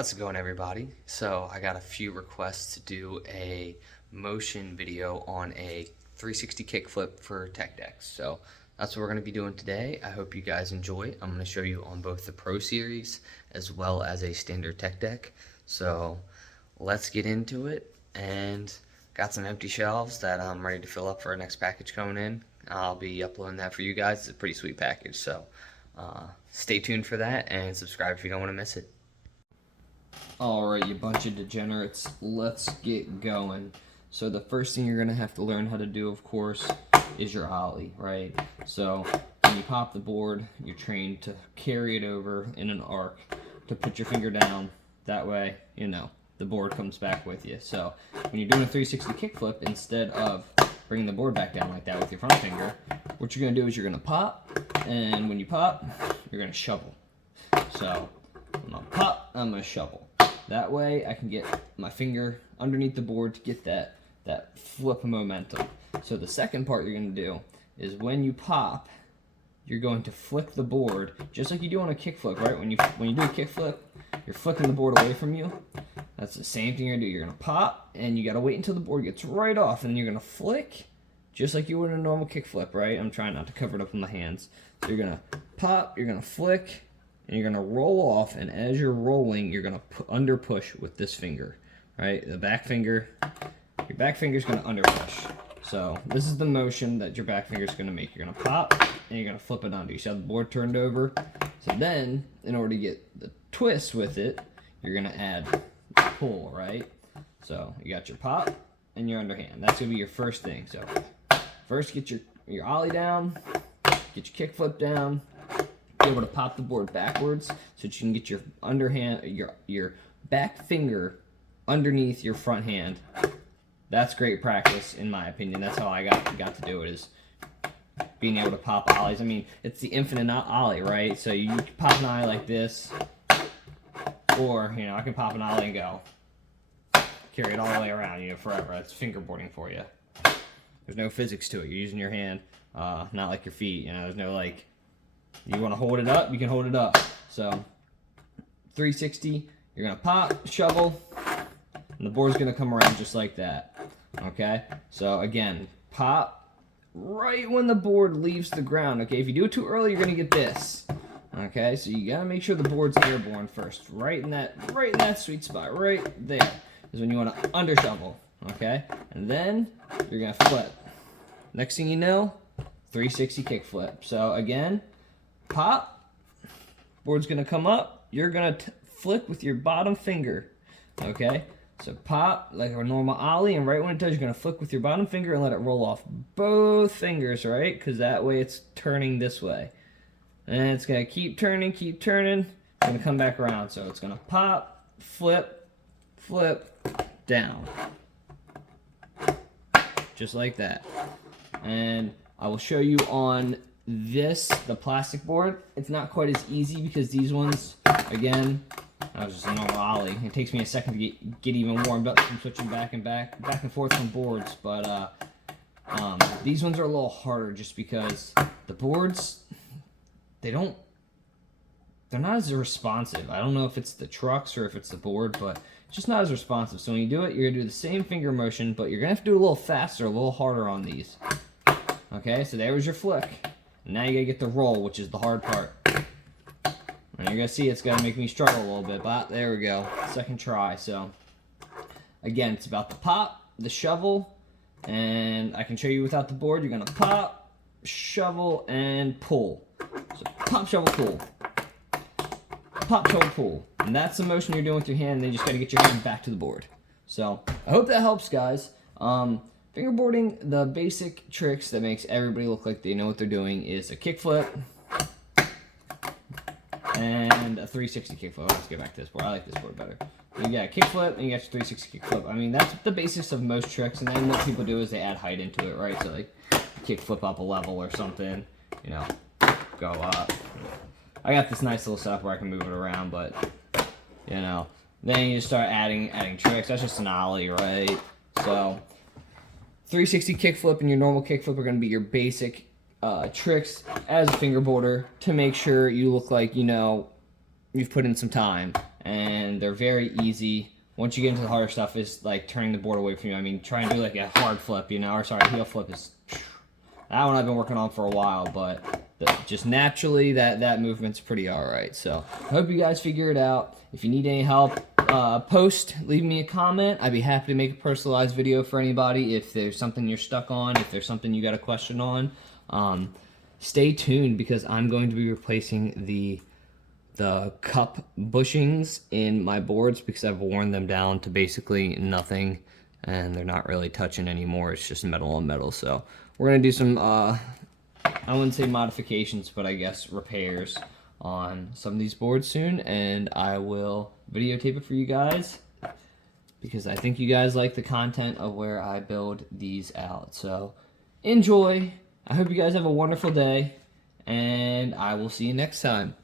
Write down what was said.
How's it going, everybody? So I got a few requests to do a motion video on a 360 kickflip for tech decks. So that's what we're going to be doing today. I hope you guys enjoy. I'm going to show you on both the Pro Series as well as a standard tech deck. So let's get into it, and got some empty shelves that I'm ready to fill up for our next package coming in. I'll be uploading that for you guys. It's a pretty sweet package, so stay tuned for that and subscribe if you don't want to miss it. Alright, you bunch of degenerates, let's get going. So the first thing you're going to have to learn how to do, of course, is your ollie, right? So when you pop the board, you're trained to carry it over in an arc, to put your finger down. That way, you know, the board comes back with you. So when you're doing a 360 kickflip, instead of bringing the board back down like that with your front finger, what you're going to do is you're going to pop, and when you pop, you're going to shovel. So I'm going to pop, I'm going to shovel. That way I can get my finger underneath the board to get that flip momentum. So the second part you're going to do is when you pop, you're going to flick the board just like you do on a kickflip, right? When you do a kickflip, you're flicking the board away from you. That's the same thing you're going to do. You're going to pop, and you got to wait until the board gets right off, and then you're going to flick just like you would in a normal kickflip, right? I'm trying not to cover it up with my hands. So you're going to pop, you're going to flick, and you're going to roll off, and as you're rolling, you're going to under push with this finger, right? The back finger, your back finger is going to under push. So this is the motion that your back finger is going to make. You're going to pop, and you're going to flip it under. You see how the board turned over? So then, in order to get the twist with it, you're going to add pull, right? So you got your pop and your underhand. That's going to be your first thing. So first, get your ollie down, get your kickflip down, be able to pop the board backwards so that you can get your underhand, your back finger underneath your front hand. That's great practice, in my opinion. That's how I got to do it, is being able to pop ollies. I mean, it's the infinite ollie, right? So you can pop an ollie like this, or, you know, I can pop an ollie and go. Carry it all the way around, you know, forever. That's fingerboarding for you. There's no physics to it. You're using your hand, not like your feet. You know, there's no, like, you want to hold it up, you can hold it up. So 360, you're going to pop, shovel, and the board's going to come around just like that. Okay? So again, pop right when the board leaves the ground. Okay? If you do it too early, you're going to get this. Okay? So you got to make sure the board's airborne first. Right in that sweet spot. Right there is when you want to under shovel. Okay? And then you're going to flip. Next thing you know, 360 kickflip. So again, pop, board's going to come up, you're going to flick with your bottom finger, okay? So pop like a normal ollie, and right when it does, you're going to flick with your bottom finger and let it roll off both fingers, right? Because that way it's turning this way. And it's going to keep turning, it's going to come back around. So it's going to pop, flip, down. Just like that. And I will show you on the plastic board. It's not quite as easy because these ones, again, that was just a normal ollie. It takes me a second to get even warmed up from switching back and forth from boards. But these ones are a little harder just because the boards, they're not as responsive. I don't know if it's the trucks or if it's the board, but it's just not as responsive. So when you do it, you're gonna do the same finger motion, but you're gonna have to do it a little faster, a little harder on these. Okay, so there was your flick. Now you gotta get the roll, which is the hard part. And you're gonna see it's gonna make me struggle a little bit, but there we go. Second try. So again, it's about the pop, the shovel, and I can show you without the board. You're gonna pop, shovel, and pull. So pop, shovel, pull. Pop, shovel, pull. And that's the motion you're doing with your hand, and then you just gotta get your hand back to the board. So I hope that helps, guys. Fingerboarding, the basic tricks that makes everybody look like they know what they're doing is a kickflip and a 360 kickflip. Let's get back to this board. I like this board better. You got a kickflip and you got your 360 kickflip. I mean, that's the basics of most tricks, and then what people do is they add height into it, right? So like kickflip up a level or something, you know, go up. I got this nice little setup where I can move it around, but you know, then you just start adding tricks. That's just an ollie, right? So 360 kickflip and your normal kickflip are going to be your basic tricks as a fingerboarder to make sure you look like, you know, you've put in some time and they're very easy. Once you get into the harder stuff, is like turning the board away from you. I mean, trying to do like a hard flip, or sorry, heel flip is that one I've been working on for a while, but just naturally that movement's pretty alright. So I hope you guys figure it out. If you need any help, leave me a comment. I'd be happy to make a personalized video for anybody if there's something you're stuck on, if there's something you got a question on. Stay tuned because I'm going to be replacing the cup bushings in my boards because I've worn them down to basically nothing and they're not really touching anymore. It's just metal on metal. So we're going to do some, I wouldn't say modifications, but I guess repairs on some of these boards soon, and I will videotape it for you guys because I think you guys like the content of where I build these out. So enjoy. I hope you guys have a wonderful day, and I will see you next time.